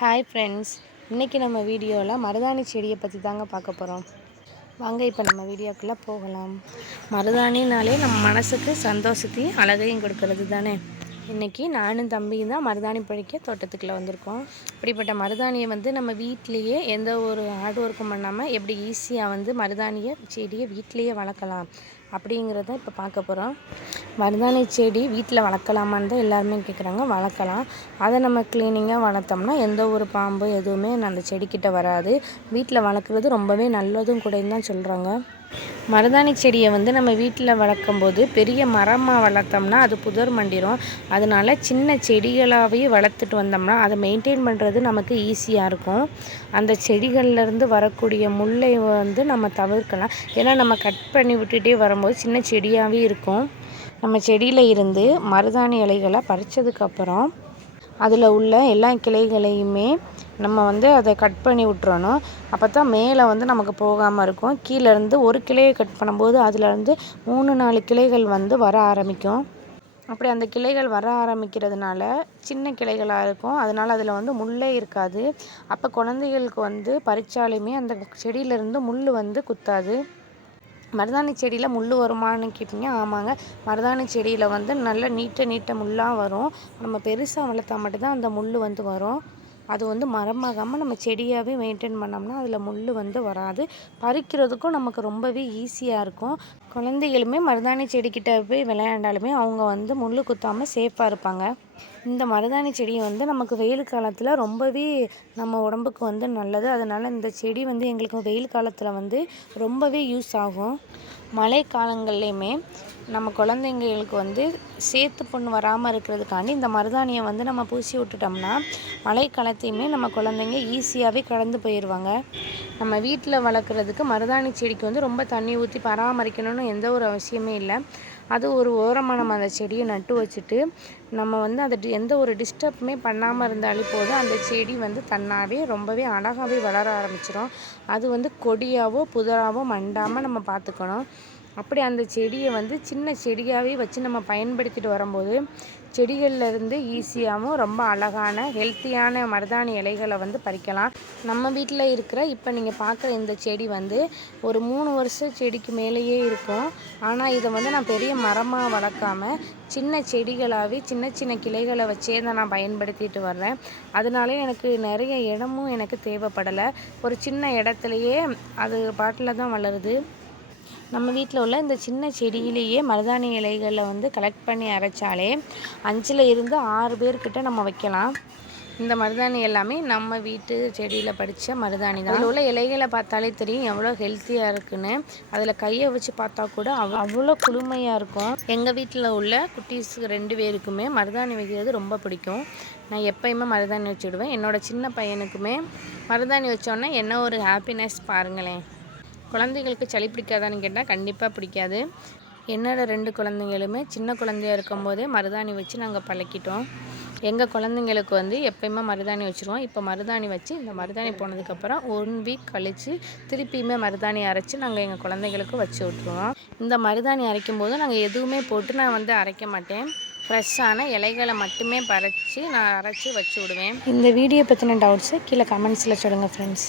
Hi friends இன்றைக்கி நம்ம வீடியோவில் மருதாணி செடியை பற்றி தாங்க பார்க்க போகிறோம் வாங்க இப்போ நம்ம வீடியோக்குள்ளே போகலாம். மருதாணினாலே நம்ம மனசுக்கு சந்தோஷத்தையும் அழகையும் கொடுக்கறது தானே இன்றைக்கி நானும் தம்பியும் தான் மருதாணி பழிக்க தோட்டத்துக்குள்ளே வந்திருக்கோம். இப்படிப்பட்ட மருதாணியை வந்து நம்ம வீட்லேயே எந்த ஒரு ஹார்ட் ஒர்க்கும் பண்ணாமல் எப்படி ஈஸியாக வந்து மருதாணியை செடியை வீட்லேயே வளர்க்கலாம். அப்படிங்கிறத இப்போ பார்க்க போகிறோம் மருதாணி செடி வீட்டில் வளர்க்கலாமான்னு தான் எல்லாருமே கேட்குறாங்க வளர்க்கலாம். அதை நம்ம க்ளீனிங்காக வளர்த்தோம்னா எந்த ஒரு பாம்பு எதுவுமே அந்த செடிக்கிட்ட வராது. வீட்டில் வளர்க்குறது ரொம்பவே நல்லதும் கூடன்னு தான் சொல்கிறாங்க மருதாணி செடியை வந்து நம்ம வீட்டில் வளர்க்கும் போது பெரிய மரமாக வளர்த்தோம்னா அது புதர் மண்டிரும். அதனால சின்ன செடிகளாகவே வளர்த்துட்டு வந்தோம்னா அதை மெயின்டைன் பண்ணுறது நமக்கு ஈஸியாக இருக்கும். அந்த செடிகள்லேருந்து வரக்கூடிய முல்லை வந்து நம்ம தவிர்க்கலாம். ஏன்னா நம்ம கட் பண்ணி விட்டுட்டே வரும்போது சின்ன செடியாகவே இருக்கும். நம்ம செடியில் இருந்து மருதாணி இலைகளை பறித்ததுக்கப்புறம் அதில் உள்ள எல்லா கிளைகளையுமே நம்ம வந்து அதை கட் பண்ணி விட்றணும் அப்போ தான் மேலே வந்து நமக்கு போகாமல் இருக்கும். கீழேருந்து ஒரு கிளையை கட் பண்ணும்போது அதிலேருந்து மூணு நாலு கிளைகள் வந்து வர ஆரம்பிக்கும். அப்படி அந்த கிளைகள் வர ஆரம்பிக்கிறதுனால சின்ன கிளைகளாக இருக்கும். அதனால் அதில் வந்து முள்ளே இருக்காது. அப்போ குழந்தைகளுக்கு வந்து பறித்தாலுமே அந்த செடியிலேருந்து முள் வந்து குத்தாது. மருதாணி செடியில் முள் வருமானு கேட்டிங்க ஆமாங்க. மருதாணி செடியில் வந்து நல்ல நீட்ட நீட்ட முள்ளாக வரும். நம்ம பெருசாக வளர்த்தா மட்டும்தான் அந்த முள் வந்து வரும். அது வந்து மரமாகாமல் நம்ம செடியாகவே மெயின்டைன் பண்ணோம்னா அதில் முள் வந்து வராது. பறிக்கிறதுக்கும் நமக்கு ரொம்பவே ஈஸியாக இருக்கும். குழந்தைகளுமே மருதாணி செடிக்கிட்ட போய் விளையாண்டாலுமே அவங்க வந்து முள் குத்தாமல் சேஃபாக இருப்பாங்க. இந்த மருதாணி செடியை வந்து நமக்கு வெயில் காலத்தில் ரொம்பவே நம்ம உடம்புக்கு வந்து நல்லது. அதனால் இந்த செடி வந்து எங்களுக்கு வெயில் காலத்தில் வந்து ரொம்பவே யூஸ் ஆகும். மழை காலங்கள்லேயுமே நம்ம குழந்தைங்களுக்கு வந்து சேத்து புண் வராமல் இருக்கிறதுக்காண்டி இந்த மருதாணியை வந்து நம்ம பூசி விட்டுட்டோம்னா மழைக்காலத்தையுமே நம்ம குழந்தைங்க ஈஸியாகவே கடந்து போயிடுவாங்க நம்ம வீட்டில் வளர்க்குறதுக்கு மருதாணி செடிக்கு வந்து ரொம்ப தண்ணி ஊற்றி பராமரிக்கணும்னு எந்த ஒரு அவசியமே இல்லை. அது ஒரு ஓரமாக நம்ம அந்த செடியை நட்டு வச்சுட்டு நம்ம வந்து அதை எந்த ஒரு டிஸ்டர்புமே பண்ணாமல் இருந்தாலே போதும். அந்த செடி வந்து தன்னாகவே ரொம்பவே அழகாகவே வளர ஆரம்பிச்சிடும் அது வந்து கொடியாவோ புதராவோ மண்டாமல் நம்ம பார்த்துக்கணும். அப்படி அந்த செடியை வந்து சின்ன செடியாகவே வச்சு நம்ம பயன்படுத்திட்டு வரும்போது செடிகள்லேருந்து ஈஸியாகவும் ரொம்ப அழகான ஹெல்த்தியான மருதாணி இலைகளை வந்து பறிக்கலாம். நம்ம வீட்டில் இருக்கிற இப்போ நீங்கள் பார்க்குற இந்த செடி வந்து ஒரு மூணு வருஷம் செடிக்கு மேலேயே இருக்கும். ஆனால் இதை வந்து நான் பெரிய மரமாக வளர்க்காம சின்ன செடிகளாகவே சின்ன சின்ன கிளைகளை வச்சே தான் நான் பயன்படுத்திட்டு வர்றேன். அதனால எனக்கு நிறைய இடமும் எனக்கு தேவைப்படலை. ஒரு சின்ன இடத்துலையே அது பாட்டில் தான் வளருது. நம்ம வீட்டில் உள்ள இந்த சின்ன செடியிலேயே மருதாணி இலைகளை வந்து கலெக்ட் பண்ணி அரைச்சாலே அஞ்சில் இருந்து ஆறு பேர்கிட்ட நம்ம வைக்கலாம். இந்த மருதாணி எல்லாமே நம்ம வீட்டு செடியில் படித்த மருதாணி தான். அதில் உள்ள இலைகளை பார்த்தாலே தெரியும் எவ்வளோ ஹெல்த்தியாக இருக்குன்னு. அதில் கையை வச்சு பார்த்தா கூட அவ் அவ்வளோ குளுமையாக இருக்கும். எங்கள் வீட்டில் உள்ள குட்டீஸுக்கு ரெண்டு பேருக்குமே மருதாணி வைக்கிறது ரொம்ப பிடிக்கும். நான் எப்பயுமே மருதாணி வச்சுடுவேன். என்னோடய சின்ன பையனுக்குமே மருதாணி வச்சோன்னே என்ன ஒரு ஹாப்பினஸ் பாருங்களேன். குழந்தைகளுக்கு சளி பிடிக்காதான்னு கேட்டால் கண்டிப்பாக பிடிக்காது. என்னோட ரெண்டு குழந்தைங்களுமே சின்ன குழந்தையாக இருக்கும்போதே மருதாணி வச்சு நாங்கள் பழக்கிட்டோம். எங்கள் குழந்தைங்களுக்கு வந்து எப்பயுமே மருதாணி வச்சுருவோம். இப்போ மருதாணி வச்சு இந்த மருதாணி போனதுக்கப்புறம் ஒன் வீக் கழித்து திருப்பியுமே மருதாணி அரைச்சி நாங்கள் எங்கள் குழந்தைங்களுக்கு வச்சு விட்ருவோம் இந்த மருதாணி அரைக்கும் போது நாங்கள் எதுவுமே போட்டு நான் வந்து அரைக்க மாட்டேன். ஃப்ரெஷ்ஷான இலைகளை மட்டுமே பறித்து நான் அரைச்சி வச்சு விடுவேன். இந்த வீடியோ பற்றின டவுட்ஸு கீழே கமெண்ட்ஸில் சொல்லுங்கள் ஃப்ரெண்ட்ஸ்